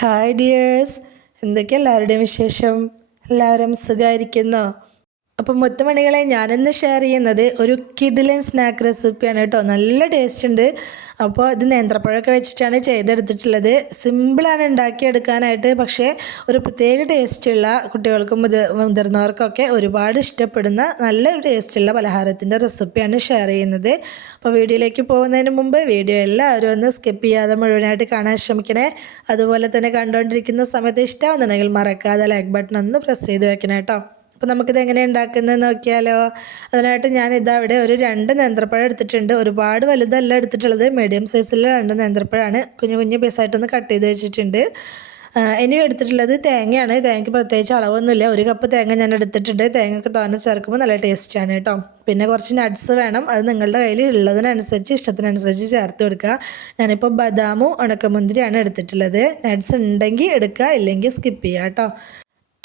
Hi dears, എന്തൊക്കെ എല്ലാവരുടെയും വിശേഷം? എല്ലാവരും സുഖമായിരിക്കുന്നോ? അപ്പം മുത്തുമണികളെ, ഞാനിന്ന് ഷെയർ ചെയ്യുന്നത് ഒരു കിഡിലൻ സ്നാക്ക് റെസിപ്പിയാണ് കേട്ടോ. നല്ല ടേസ്റ്റ് ഉണ്ട്. അപ്പോൾ ഇത് നേന്ത്രപ്പഴമൊക്കെ വെച്ചിട്ടാണ് ചെയ്തെടുത്തിട്ടുള്ളത്. സിമ്പിളാണ് ഉണ്ടാക്കിയെടുക്കാനായിട്ട്, പക്ഷേ ഒരു പ്രത്യേക ടേസ്റ്റുള്ള, കുട്ടികൾക്കും മുതിർന്നവർക്കൊക്കെ ഒരുപാട് ഇഷ്ടപ്പെടുന്ന നല്ലൊരു ടേസ്റ്റുള്ള പലഹാരത്തിൻ്റെ റെസിപ്പിയാണ് ഷെയർ ചെയ്യുന്നത്. അപ്പോൾ വീഡിയോയിലേക്ക് പോകുന്നതിന് മുമ്പ് വീഡിയോ എല്ലാവരും ഒന്ന് സ്കിപ്പ് ചെയ്യാതെ മുഴുവനായിട്ട് കാണാൻ ശ്രമിക്കണേ. അതുപോലെ തന്നെ കണ്ടുകൊണ്ടിരിക്കുന്ന സമയത്ത് ഇഷ്ടമാവുന്നുണ്ടെങ്കിൽ മറക്കാതെ ലൈക്ക് ബട്ടൺ ഒന്ന് പ്രസ് ചെയ്ത് വെക്കണം കേട്ടോ. അപ്പോൾ നമുക്കിത് എങ്ങനെ ഉണ്ടാക്കുന്നത് നോക്കിയാലോ. അതിനായിട്ട് ഞാനിതാ ഇവിടെ ഒരു 2 നേന്ത്രപ്പഴം എടുത്തിട്ടുണ്ട്. ഒരുപാട് വലുതല്ല എടുത്തിട്ടുള്ളത്, മീഡിയം സൈസിലുള്ള 2 നേന്ത്രപ്പഴമാണ്. കുഞ്ഞു കുഞ്ഞു പീസായിട്ടൊന്ന് കട്ട് ചെയ്ത് വെച്ചിട്ടുണ്ട്. ഇനി എടുത്തിട്ടുള്ളത് തേങ്ങയാണ്. തേങ്ങയ്ക്ക് പ്രത്യേകിച്ച് അളവൊന്നുമില്ല. 1 കപ്പ് തേങ്ങ ഞാൻ എടുത്തിട്ടുണ്ട്. തേങ്ങയൊക്കെ തോനെ ചേർക്കുമ്പോൾ നല്ല ടേസ്റ്റാണ് കേട്ടോ. പിന്നെ കുറച്ച് നട്ട്സ് വേണം. അത് നിങ്ങളുടെ കയ്യിൽ ഉള്ളതിനനുസരിച്ച് ഇഷ്ടത്തിനനുസരിച്ച് ചേർത്ത് കൊടുക്കുക. ഞാനിപ്പോൾ ബദാമും ഉണക്കമുന്തിരിയാണ് എടുത്തിട്ടുള്ളത്. നട്ട്സ് ഉണ്ടെങ്കിൽ എടുക്കുക, ഇല്ലെങ്കിൽ സ്കിപ്പ് ചെയ്യുക കേട്ടോ.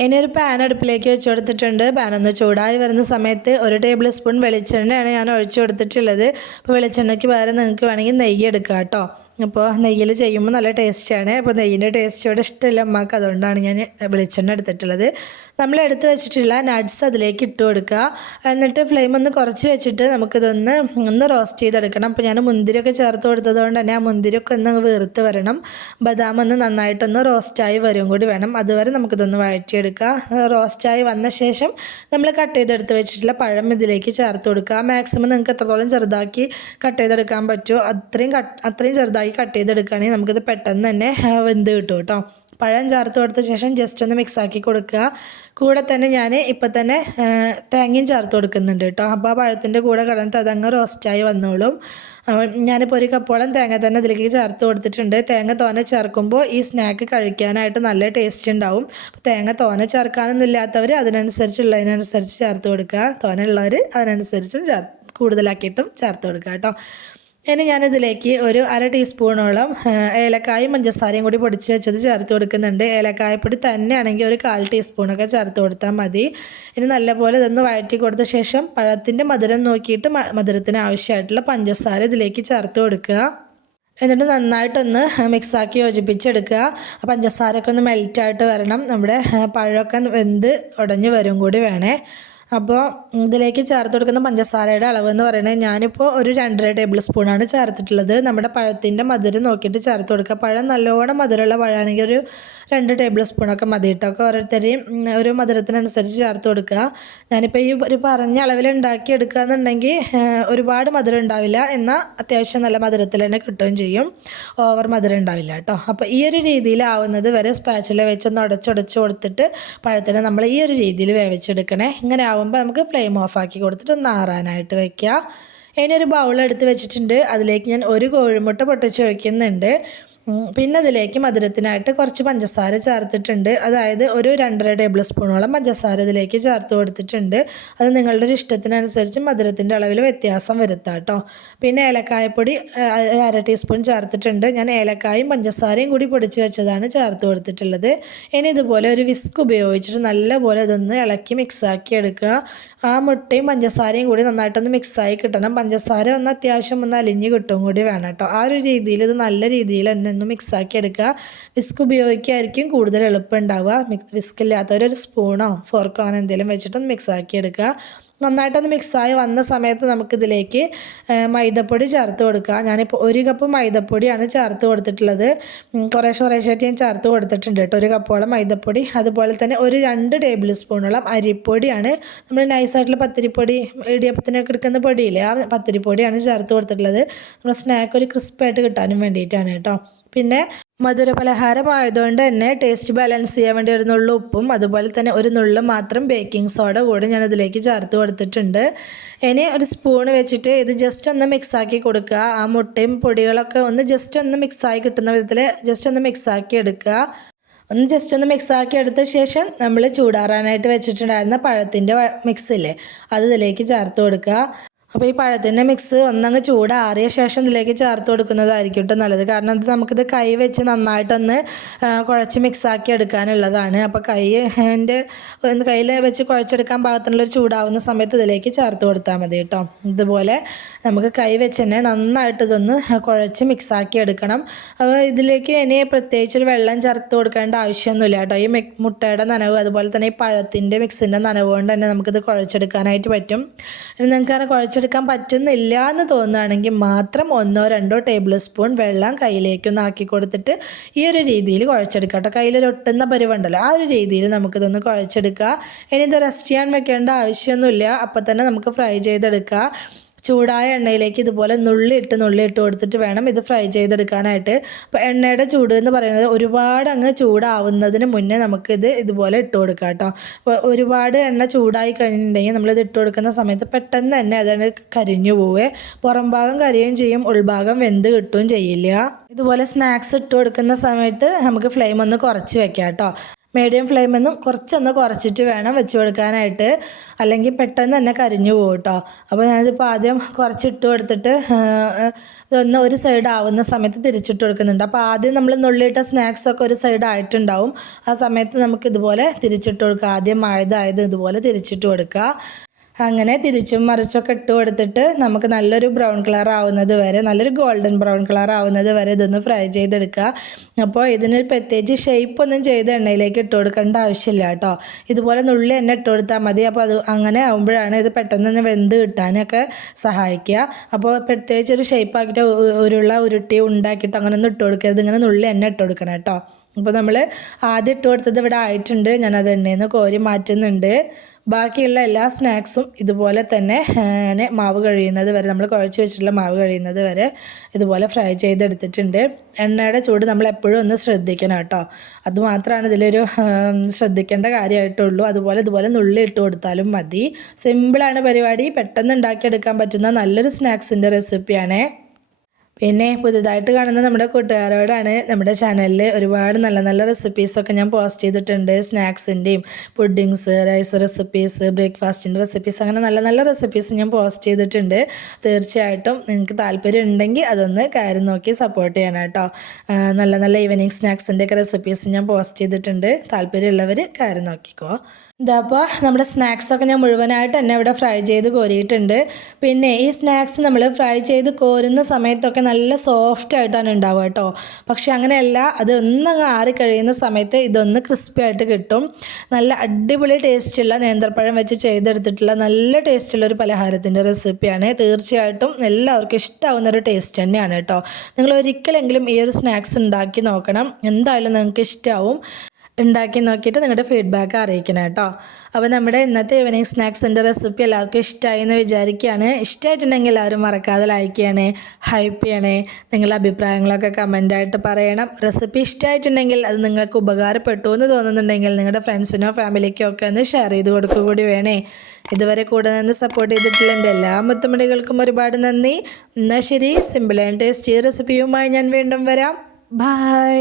ഇനി ഒരു പാൻ അടുപ്പിലേക്ക് വെച്ച് കൊടുത്തിട്ടുണ്ട്. പാനൊന്ന് ചൂടായി വരുന്ന സമയത്ത് 1 ടേബിൾ സ്പൂൺ വെളിച്ചെണ്ണയാണ് ഞാൻ ഒഴിച്ചു കൊടുത്തിട്ടുള്ളത്. അപ്പോൾ വെളിച്ചെണ്ണയ്ക്ക് പകരം നിങ്ങൾക്ക് വേണമെങ്കിൽ നെയ്യ് എടുക്കുക കേട്ടോ. അപ്പോൾ നെയ്യിൽ ചെയ്യുമ്പോൾ നല്ല ടേസ്റ്റാണ്. അപ്പോൾ നെയ്യിൻ്റെ ടേസ്റ്റ് ഇവിടെ ഇഷ്ടമില്ല അമ്മക്ക്, അതുകൊണ്ടാണ് ഞാൻ വെളിച്ചെണ്ണ എടുത്തിട്ടുള്ളത്. നമ്മൾ എടുത്ത് വെച്ചിട്ടുള്ള നട്ട്സ് അതിലേക്ക് ഇട്ട് കൊടുക്കുക. എന്നിട്ട് ഫ്ലെയിം ഒന്ന് കുറച്ച് വെച്ചിട്ട് നമുക്കിതൊന്ന് റോസ്റ്റ് ചെയ്തെടുക്കണം. അപ്പോൾ ഞാൻ മുന്തിരിയൊക്കെ ചേർത്ത് കൊടുത്തത് കൊണ്ട് തന്നെ ആ മുന്തിരിയൊക്കെ ഒന്ന് വീർത്ത് വരണം. ബദാം ഒന്ന് നന്നായിട്ടൊന്ന് റോസ്റ്റായി വരും കൂടി വേണം. അതുവരെ നമുക്കിതൊന്ന് വഴറ്റിയെടുക്കുക. റോസ്റ്റായി വന്ന ശേഷം നമ്മൾ കട്ട് ചെയ്തെടുത്ത് വെച്ചിട്ടുള്ള പഴം ഇതിലേക്ക് ചേർത്ത് കൊടുക്കുക. മാക്സിമം നിങ്ങൾക്ക് എത്രത്തോളം ചെറുതാക്കി കട്ട് ചെയ്തെടുക്കാൻ പറ്റുമോ അത്രയും ചെറുതാക്കി കട്ട് ചെയ്തെടുക്കുകയാണെങ്കിൽ നമുക്കിത് പെട്ടെന്ന് തന്നെ വെന്ത് കിട്ടും കേട്ടോ. പഴം ചേർത്ത് കൊടുത്ത ശേഷം ജസ്റ്റ് ഒന്ന് മിക്സാക്കി കൊടുക്കുക. കൂടെ തന്നെ ഞാൻ ഇപ്പം തന്നെ തേങ്ങയും ചേർത്ത് കൊടുക്കുന്നുണ്ട് കേട്ടോ. അപ്പോൾ ആ പഴത്തിൻ്റെ കൂടെ കിടന്നിട്ട് അതങ്ങ് റോസ്റ്റായി വന്നോളും. ഞാനിപ്പോൾ 1 കപ്പോളം തേങ്ങ തന്നെ ഇതിലേക്ക് ചേർത്ത് കൊടുത്തിട്ടുണ്ട്. തേങ്ങ തോനെ ചേർക്കുമ്പോൾ ഈ സ്നാക്ക് കഴിക്കാനായിട്ട് നല്ല ടേസ്റ്റ് ഉണ്ടാവും. അപ്പോൾ തേങ്ങ തോനെ ചേർക്കാനൊന്നും ഇല്ലാത്തവർ അതിനനുസരിച്ചുള്ളതിനനുസരിച്ച് ചേർത്ത് കൊടുക്കുക. തോനെ ഉള്ളവർ അതിനനുസരിച്ചും കൂടുതലാക്കിയിട്ടും ചേർത്ത് കൊടുക്കുക കേട്ടോ. ഇനി ഞാനിതിലേക്ക് ഒരു 1/2 ടീസ്പൂണോളം ഏലക്കായും പഞ്ചസാരയും കൂടി പൊടിച്ച് വെച്ചത് ചേർത്ത് കൊടുക്കുന്നുണ്ട്. ഏലക്കായപ്പൊടി തന്നെയാണെങ്കിൽ ഒരു 1/4 ടീസ്പൂണൊക്കെ ചേർത്ത് കൊടുത്താൽ മതി. ഇനി നല്ലപോലെ ഇതൊന്ന് വഴറ്റി കൊടുത്ത ശേഷം പഴത്തിൻ്റെ മധുരം നോക്കിയിട്ട് മധുരത്തിന് ആവശ്യമായിട്ടുള്ള പഞ്ചസാര ഇതിലേക്ക് ചേർത്ത് കൊടുക്കുക. എന്നിട്ട് നന്നായിട്ടൊന്ന് മിക്സാക്കി യോജിപ്പിച്ചെടുക്കുക. പഞ്ചസാരയൊക്കെ ഒന്ന് മെൽറ്റായിട്ട് വരണം. നമ്മുടെ പഴമൊക്കെ വെന്ത് ഉടഞ്ഞ് വരും കൂടി വേണേ. അപ്പോൾ ഇതിലേക്ക് ചേർത്ത് കൊടുക്കുന്ന പഞ്ചസാരയുടെ അളവ് എന്ന് പറയുന്നത് ഞാനിപ്പോൾ ഒരു 2.5 ടേബിൾ സ്പൂണാണ് ചേർത്തിട്ടുള്ളത്. നമ്മുടെ പഴത്തിൻ്റെ മധുരം നോക്കിയിട്ട് ചേർത്ത് കൊടുക്കുക. പഴം നല്ലോണം മധുരമുള്ള പഴമാണെങ്കിൽ ഒരു 2 ടേബിൾ സ്പൂണൊക്കെ മതി കേട്ടോ. ഓരോരുത്തരെയും ഒരു മധുരത്തിനനുസരിച്ച് ചേർത്ത് കൊടുക്കുക. ഞാനിപ്പോൾ ഈ ഒരു പറഞ്ഞ അളവിൽ ഉണ്ടാക്കി എടുക്കുക എന്നുണ്ടെങ്കിൽ ഒരുപാട് മധുരം ഉണ്ടാവില്ല, എന്നാൽ അത്യാവശ്യം നല്ല മധുരത്തിൽ തന്നെ കിട്ടുകയും ചെയ്യും. ഓവർ മധുരം ഉണ്ടാവില്ല കേട്ടോ. അപ്പോൾ ഈ ഒരു രീതിയിലാവുന്നത് വരെ സ്പാച്ചുല വെച്ചൊന്ന് ഉടച്ചുടച്ച് കൊടുത്തിട്ട് പഴത്തിനെ നമ്മൾ ഈ ഒരു രീതിയിൽ വേവിച്ചെടുക്കണേ. ഇങ്ങനെ ആവുമ്പോൾ നമുക്ക് ഫ്ലെയിം ഓഫാക്കി കൊടുത്തിട്ട് ഒന്ന് ആറാനായിട്ട് വയ്ക്കുക. ഇനി ഒരു ബൗൾ എടുത്ത് വെച്ചിട്ടുണ്ട്. അതിലേക്ക് ഞാൻ 1 കോഴിമുട്ട പൊട്ടിച്ച് വയ്ക്കുന്നുണ്ട്. പിന്നെ അതിലേക്ക് മധുരത്തിനായിട്ട് കുറച്ച് പഞ്ചസാര ചേർത്തിട്ടുണ്ട്. അതായത് ഒരു 2.5 ടേബിൾ സ്പൂണോളം പഞ്ചസാര ഇതിലേക്ക് ചേർത്ത് കൊടുത്തിട്ടുണ്ട്. അത് നിങ്ങളുടെ ഒരു ഇഷ്ടത്തിനനുസരിച്ച് മധുരത്തിൻ്റെ അളവിൽ വ്യത്യാസം വരുത്താം കേട്ടോ. പിന്നെ ഏലക്കായപ്പൊടി 1/2 ടീസ്പൂൺ ചേർത്തിട്ടുണ്ട്. ഞാൻ ഏലക്കായും പഞ്ചസാരയും കൂടി പൊടിച്ച് വെച്ചതാണ് ചേർത്ത് കൊടുത്തിട്ടുള്ളത്. ഇനി ഇതുപോലെ ഒരു വിസ്ക് ഉപയോഗിച്ചിട്ട് നല്ലപോലെ ഇതൊന്ന് ഇളക്കി മിക്സാക്കി എടുക്കുക. ആ മുട്ടയും പഞ്ചസാരയും കൂടി നന്നായിട്ടൊന്ന് മിക്സായി കിട്ടണം. പഞ്ചസാര ഒന്ന് അത്യാവശ്യം ഒന്ന് അലിഞ്ഞ് കിട്ടും കൂടി വേണം കേട്ടോ. ആ ഒരു രീതിയിൽ ഇത് നല്ല രീതിയിൽ തന്നെ ഒന്ന് മിക്സാക്കി എടുക്കുക. വിസ്ക് ഉപയോഗിക്കുകയായിരിക്കും കൂടുതൽ എളുപ്പം ഉണ്ടാവുക. വിസ്ക് ഇല്ലാത്തവരൊരു സ്പൂണോ ഫോർക്കോ അങ്ങനെ എന്തെങ്കിലും വെച്ചിട്ടൊന്ന് മിക്സാക്കി എടുക്കുക. നന്നായിട്ടൊന്ന് മിക്സായി വന്ന സമയത്ത് നമുക്കിതിലേക്ക് മൈദപ്പൊടി ചേർത്ത് കൊടുക്കുക. ഞാനിപ്പോൾ 1 കപ്പ് മൈദപ്പൊടിയാണ് ചേർത്ത് കൊടുത്തിട്ടുള്ളത്. കുറേശ്ശായിട്ട് ഞാൻ ചേർത്ത് കൊടുത്തിട്ടുണ്ട് കേട്ടോ. 1 കപ്പോളം മൈദപ്പൊടി. അതുപോലെ തന്നെ ഒരു 2 ടേബിൾ സ്പൂണോളം അരിപ്പൊടിയാണ്. നമ്മൾ നൈസായിട്ടുള്ള പത്തിരിപ്പൊടി, ഇടിയപ്പത്തിനൊക്കെ എടുക്കുന്ന പൊടിയില്ലേ, ആ പത്തിരിപ്പൊടിയാണ് ചേർത്ത് കൊടുത്തിട്ടുള്ളത്. നമ്മൾ സ്നാക്ക് ഒരു ക്രിസ്പായിട്ട് കിട്ടാനും വേണ്ടിയിട്ടാണ് കേട്ടോ. പിന്നെ മധുര പലഹാരമായതുകൊണ്ട് തന്നെ ടേസ്റ്റ് ബാലൻസ് ചെയ്യാൻ വേണ്ടി ഒരു നുള്ളു ഉപ്പും അതുപോലെ തന്നെ ഒരു നുള്ളു മാത്രം ബേക്കിംഗ് സോഡ കൂടി ഞാൻ ഇതിലേക്ക് ചേർത്ത് കൊടുത്തിട്ടുണ്ട്. ഇനി ഒരു സ്പൂൺ വെച്ചിട്ട് ഇത് ജസ്റ്റ് ഒന്ന് മിക്സാക്കി കൊടുക്കുക. ആ മുട്ടയും പൊടികളൊക്കെ ഒന്ന് ജസ്റ്റ് ഒന്ന് മിക്സായി കിട്ടുന്ന വിധത്തിൽ ജസ്റ്റ് ഒന്ന് മിക്സാക്കി എടുക്കുക. ജസ്റ്റ് ഒന്ന് മിക്സാക്കി എടുത്ത ശേഷം നമ്മൾ ചൂടാറാനായിട്ട് വെച്ചിട്ടുണ്ടായിരുന്ന പഴത്തിൻ്റെ മിക്സില്ലേ, അത് ഇതിലേക്ക് ചേർത്ത് കൊടുക്കുക. അപ്പോൾ ഈ പഴത്തിൻ്റെ മിക്സ് ഒന്നങ്ങ് ചൂടാറിയ ശേഷം ഇതിലേക്ക് ചേർത്ത് കൊടുക്കുന്നതായിരിക്കും കേട്ടോ നല്ലത്. കാരണം അത് നമുക്കിത് കൈ വെച്ച് നന്നായിട്ടൊന്ന് കുഴച്ച് മിക്സാക്കി എടുക്കാനുള്ളതാണ്. അപ്പോൾ കയ്യിൽ വെച്ച് കുഴച്ചെടുക്കാൻ പാകത്തിനുള്ളൊരു ചൂടാവുന്ന സമയത്ത് ഇതിലേക്ക് ചേർത്ത് കൊടുത്താൽ മതി കേട്ടോ. ഇതുപോലെ നമുക്ക് കൈ വെച്ച് തന്നെ നന്നായിട്ട് ഇതൊന്ന് കുഴച്ച് മിക്സാക്കി എടുക്കണം. അപ്പോൾ ഇതിലേക്ക് ഇനി പ്രത്യേകിച്ചൊരു വെള്ളം ചേർത്ത് കൊടുക്കേണ്ട ആവശ്യമൊന്നുമില്ല കേട്ടോ. ഈ മുട്ടയുടെ നനവ് അതുപോലെ തന്നെ ഈ പഴത്തിൻ്റെ മിക്സിൻ്റെ നനവ് കൊണ്ട് തന്നെ നമുക്കിത് കുഴച്ചെടുക്കാനായിട്ട് പറ്റും. ഇനി നിങ്ങൾക്ക് അങ്ങനെ കുഴച്ചെടുക്കാൻ പറ്റുന്നില്ല എന്ന് തോന്നുകയാണെങ്കിൽ മാത്രം 1-2 ടേബിൾ സ്പൂൺ വെള്ളം കയ്യിലേക്കൊന്ന് ആക്കി കൊടുത്തിട്ട് ഈ ഒരു രീതിയിൽ കുഴച്ചെടുക്കാം കേട്ടോ. കയ്യിലൊരു ഒട്ടുന്ന പരിവുണ്ടല്ലോ, ആ ഒരു രീതിയിൽ നമുക്കിതൊന്ന് കുഴച്ചെടുക്കുക. ഇനി ഇത് റെസ്റ്റ് ചെയ്യാൻ വെക്കേണ്ട ആവശ്യമൊന്നുമില്ല, അപ്പം തന്നെ നമുക്ക് ഫ്രൈ ചെയ്തെടുക്കുക. ചൂടായ എണ്ണയിലേക്ക് ഇതുപോലെ നുള്ളിയിട്ട് കൊടുത്തിട്ട് വേണം ഇത് ഫ്രൈ ചെയ്തെടുക്കാനായിട്ട്. അപ്പോൾ എണ്ണയുടെ ചൂട് എന്ന് പറയുന്നത് ഒരുപാട് അങ്ങ് ചൂടാവുന്നതിന് മുന്നേ നമുക്കിത് ഇതുപോലെ ഇട്ട് കൊടുക്കാം കേട്ടോ. അപ്പോൾ ഒരുപാട് എണ്ണ ചൂടായി കഴിഞ്ഞിട്ടുണ്ടെങ്കിൽ നമ്മളിത് ഇട്ട് കൊടുക്കുന്ന സമയത്ത് പെട്ടെന്ന് തന്നെ അതാണ് കരിഞ്ഞു പോവേ. പുറം ഭാഗം കരിയുകയും ചെയ്യും, ഉൾഭാഗം വെന്ത് കിട്ടുകയും ചെയ്യില്ല. ഇതുപോലെ സ്നാക്സ് ഇട്ട് കൊടുക്കുന്ന സമയത്ത് നമുക്ക് ഫ്ലെയിം ഒന്ന് കുറച്ച് വെക്കാം കേട്ടോ. മീഡിയം ഫ്ലെയിമെന്നും കുറച്ചൊന്ന് കുറച്ചിട്ട് വേണം വെച്ച് കൊടുക്കാനായിട്ട്, അല്ലെങ്കിൽ പെട്ടെന്ന് തന്നെ കരിഞ്ഞു പോകും കേട്ടോ. അപ്പോൾ ഞാനിതിപ്പോൾ ആദ്യം കുറച്ചിട്ട് കൊടുത്തിട്ട് ഇതൊന്ന് ഒരു സൈഡ് ആവുന്ന സമയത്ത് തിരിച്ചിട്ട് കൊടുക്കുന്നുണ്ട്. അപ്പോൾ ആദ്യം നമ്മൾ നുള്ളിയിട്ട സ്നാക്സൊക്കെ ഒരു സൈഡ് ആയിട്ടുണ്ടാവും. ആ സമയത്ത് നമുക്കിതുപോലെ തിരിച്ചിട്ട് കൊടുക്കുക. ആദ്യം ആയത് ഇതുപോലെ തിരിച്ചിട്ട് കൊടുക്കുക. അങ്ങനെ തിരിച്ചും മറിച്ചൊക്കെ ഇട്ട് കൊടുത്തിട്ട് നമുക്ക് നല്ലൊരു ബ്രൗൺ കളർ ആവുന്നത് വരെ, നല്ലൊരു ഗോൾഡൻ ബ്രൗൺ കളർ ആവുന്നത് വരെ ഇതൊന്ന് ഫ്രൈ ചെയ്തെടുക്കുക. അപ്പോൾ ഇതിന് പ്രത്യേകിച്ച് ഷേപ്പൊന്നും ചെയ്ത് എണ്ണയിലേക്ക് ഇട്ട് കൊടുക്കേണ്ട ആവശ്യമില്ല കേട്ടോ. ഇതുപോലെ നുള്ളി എണ്ണ ഇട്ട് കൊടുത്താൽ മതി. അപ്പോൾ അത് അങ്ങനെ ആകുമ്പോഴാണ് ഇത് പെട്ടെന്ന് തന്നെ വെന്ത് കിട്ടാനൊക്കെ സഹായിക്കുക. അപ്പോൾ പ്രത്യേകിച്ച് ഒരു ഷേപ്പാക്കിയിട്ട് ഉരുട്ടി ഉണ്ടാക്കിയിട്ട് അങ്ങനെ ഒന്നും ഇട്ട് കൊടുക്കരുത്. ഇങ്ങനെ നുള്ളി എണ്ണ ഇട്ട് കൊടുക്കണം കേട്ടോ. അപ്പോൾ നമ്മൾ ആദ്യം ഇട്ട് കൊടുത്തത് ഇവിടെ ആയിട്ടുണ്ട്, ഞാനത് എണ്ണയിൽ നിന്ന് കോരി മാറ്റുന്നുണ്ട്. ബാക്കിയുള്ള എല്ലാ സ്നാക്സും ഇതുപോലെ തന്നെ മാവ് കഴിയുന്നത് വരെ, നമ്മൾ കുഴച്ച് വെച്ചിട്ടുള്ള മാവ് കഴിയുന്നത് വരെ ഇതുപോലെ ഫ്രൈ ചെയ്തെടുത്തിട്ടുണ്ട്. എണ്ണയുടെ ചൂട് നമ്മൾ എപ്പോഴും ഒന്ന് ശ്രദ്ധിക്കണം കേട്ടോ. അതുമാത്രമാണ് ഇതിലൊരു ശ്രദ്ധിക്കേണ്ട കാര്യമായിട്ടുള്ളൂ. ഇതുപോലെ നുള്ളി ഇട്ട് കൊടുത്താലും മതി. സിമ്പിളാണ് പരിപാടി, പെട്ടെന്ന് ഉണ്ടാക്കിയെടുക്കാൻ പറ്റുന്ന നല്ലൊരു സ്നാക്സിൻ്റെ റെസിപ്പിയാണ്. പിന്നെ പുതുതായിട്ട് കാണുന്ന നമ്മുടെ കൂട്ടുകാരോടാണ്, നമ്മുടെ ചാനലിൽ ഒരുപാട് നല്ല നല്ല റെസിപ്പീസൊക്കെ ഞാൻ പോസ്റ്റ് ചെയ്തിട്ടുണ്ട്. സ്നാക്സിൻ്റെയും പുഡിങ്സ്, റൈസ് റെസിപ്പീസ്, ബ്രേക്ക്ഫാസ്റ്റിൻ്റെ റെസിപ്പീസ്, അങ്ങനെ നല്ല നല്ല റെസിപ്പീസ് ഞാൻ പോസ്റ്റ് ചെയ്തിട്ടുണ്ട്. തീർച്ചയായിട്ടും നിങ്ങൾക്ക് താല്പര്യം ഉണ്ടെങ്കിൽ അതൊന്ന് കയറി നോക്കി സപ്പോർട്ട് ചെയ്യണം കേട്ടോ. നല്ല നല്ല ഈവനിങ് സ്നാക്സിൻ്റെയൊക്കെ റെസിപ്പീസ് ഞാൻ പോസ്റ്റ് ചെയ്തിട്ടുണ്ട്. താല്പര്യമുള്ളവർ കയറി നോക്കിക്കോ. ഇതപ്പോൾ നമ്മുടെ സ്നാക്സൊക്കെ ഞാൻ മുഴുവനായിട്ട് തന്നെ ഇവിടെ ഫ്രൈ ചെയ്ത് കോരിയിട്ടുണ്ട്. പിന്നെ ഈ സ്നാക്സ് നമ്മൾ ഫ്രൈ ചെയ്ത് കോരുന്ന സമയത്തൊക്കെ നല്ല സോഫ്റ്റ് ആയിട്ടാണ് ഉണ്ടാവുക കേട്ടോ. പക്ഷെ അങ്ങനെയല്ല, അത് ഒന്നങ്ങ് ആറി കഴിയുന്ന സമയത്ത് ഇതൊന്ന് ക്രിസ്പി ആയിട്ട് കിട്ടും. നല്ല അടിപൊളി ടേസ്റ്റുള്ള നേന്ത്രപ്പഴം വെച്ച് ചെയ്തെടുത്തിട്ടുള്ള നല്ല ടേസ്റ്റുള്ള ഒരു പലഹാരത്തിൻ്റെ റെസിപ്പിയാണ്. തീർച്ചയായിട്ടും എല്ലാവർക്കും ഇഷ്ടമാവുന്ന ഒരു ടേസ്റ്റ് തന്നെയാണ് കേട്ടോ. നിങ്ങൾ ഒരിക്കലെങ്കിലും ഈ ഒരു സ്നാക്സ് ഉണ്ടാക്കി നോക്കണം, എന്തായാലും നിങ്ങൾക്ക് ഇഷ്ടമാവും. ഉണ്ടാക്കി നോക്കിയിട്ട് നിങ്ങളുടെ ഫീഡ്ബാക്ക് അറിയിക്കണം കേട്ടോ. അപ്പോൾ നമ്മുടെ ഇന്നത്തെ ഈവനിങ് സ്നാക്സിൻ്റെ റെസിപ്പി എല്ലാവർക്കും ഇഷ്ടമായി എന്ന് വിചാരിക്കുകയാണ്. ഇഷ്ടമായിട്ടുണ്ടെങ്കിൽ എല്ലാവരും മറക്കാതെ ലൈക്ക് ചെയ്യണേ, ഹൈപ്പ് ചെയ്യണേ, നിങ്ങളുടെ അഭിപ്രായങ്ങളൊക്കെ കമൻറ്റായിട്ട് പറയണം. റെസിപ്പി ഇഷ്ടമായിട്ടുണ്ടെങ്കിൽ അത് നിങ്ങൾക്ക് ഉപകാരപ്പെട്ടു എന്ന് തോന്നുന്നുണ്ടെങ്കിൽ നിങ്ങളുടെ ഫ്രണ്ട്സിനോ ഫാമിലിക്കോ ഒക്കെ ഒന്ന് ഷെയർ ചെയ്ത് കൊടുക്കുക കൂടി വേണേ. ഇതുവരെ കൂടെ നിന്ന് സപ്പോർട്ട് ചെയ്തിട്ടുള്ള എൻ്റെ എല്ലാ മുത്തുമണികൾക്കും ഒരുപാട് നന്ദി. എന്നാൽ ശരി, സിമ്പിൾ ആൻഡ് ടേസ്റ്റി റെസിപ്പിയുമായി ഞാൻ വീണ്ടും വരാം. ബൈ.